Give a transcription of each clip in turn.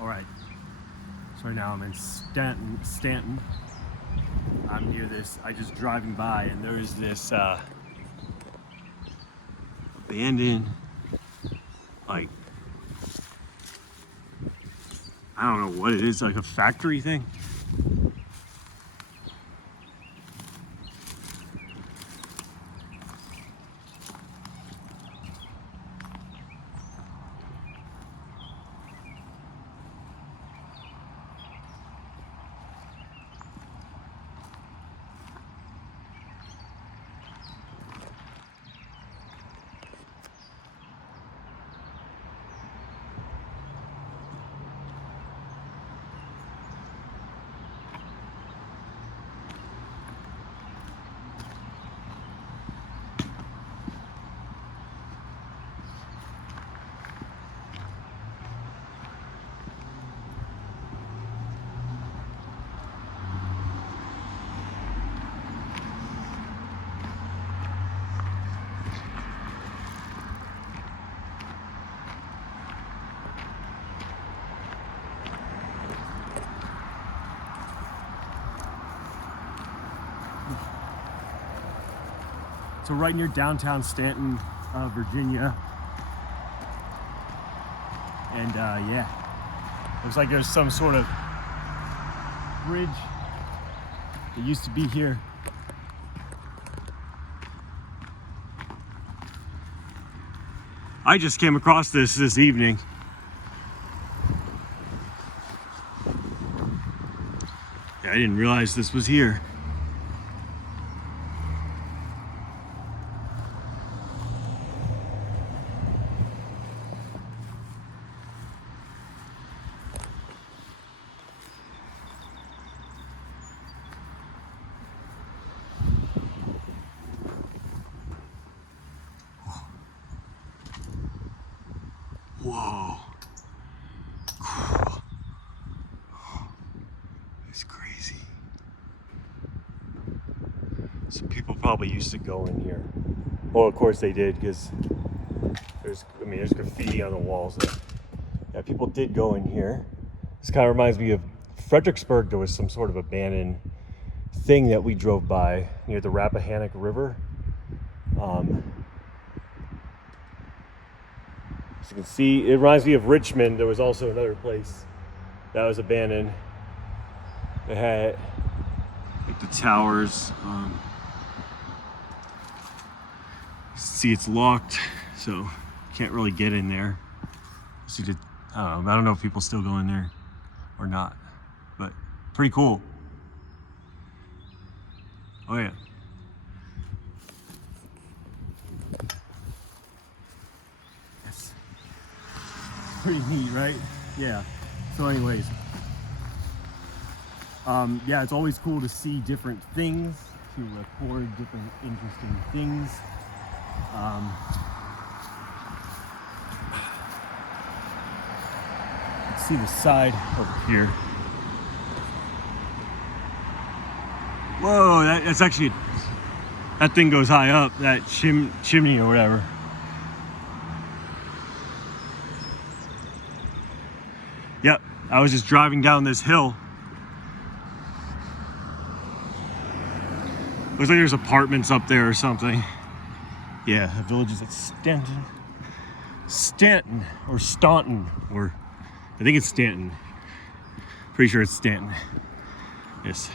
All right, so right now I'm in Staunton. I'm near this, I just driving by, and there's this abandoned, like, I don't know what it is, like a factory thing. So right near downtown Staunton, Virginia. And yeah, looks like there's some sort of bridge that used to be here. I just came across this evening. Yeah, I didn't realize this was here. Whoa. It's crazy. Some people probably used to go in here. Well, of course they did, because there's graffiti on the walls. Yeah, people did go in here. This kind of reminds me of Fredericksburg. There was some sort of abandoned thing that we drove by near the Rappahannock River. As you can see, it reminds me of Richmond. There was also another place that was abandoned. It had like the towers. You see, it's locked, so can't really get in there. So I don't know if people still go in there or not, but pretty cool. Oh yeah. Yes. Pretty neat, right? Yeah. So anyways, yeah, it's always cool to see different things, to record different interesting things. Let's see the side over here. Whoa, that's actually, that thing goes high up, that chimney or whatever. Yep, I was just driving down this hill. Looks like there's apartments up there or something. Yeah, the village is at Staunton or Staunton, or I think it's Staunton. Pretty sure it's Staunton. Yes.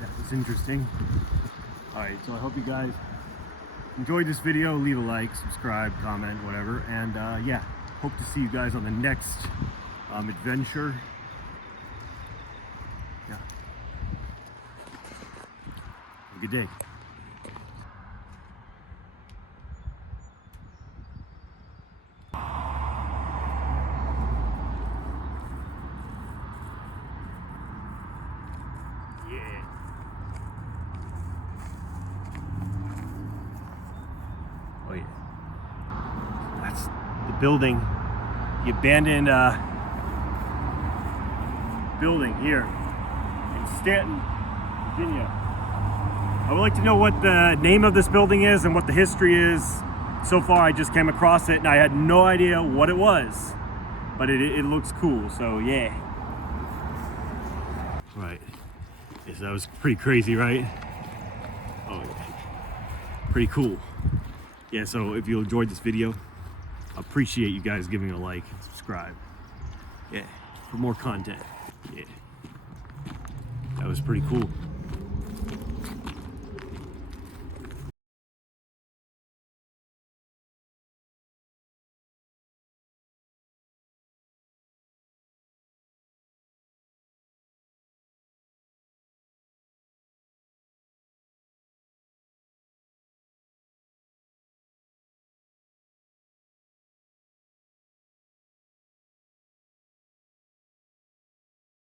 That was interesting. All right, so I hope you guys enjoyed this video. Leave a like, subscribe, comment, whatever. And yeah, hope to see you guys on the next adventure. Yeah. Have a good day. Yeah. Oh yeah. That's the building, the abandoned building here in Staunton, Virginia. I would like to know what the name of this building is and what the history is. So far I just came across it and I had no idea what it was, but it looks cool, so yeah. Right, yes, that was pretty crazy, right? Oh yeah, pretty cool. Yeah, so if you enjoyed this video, I appreciate you guys giving a like and subscribe. Yeah, for more content. Yeah, that was pretty cool.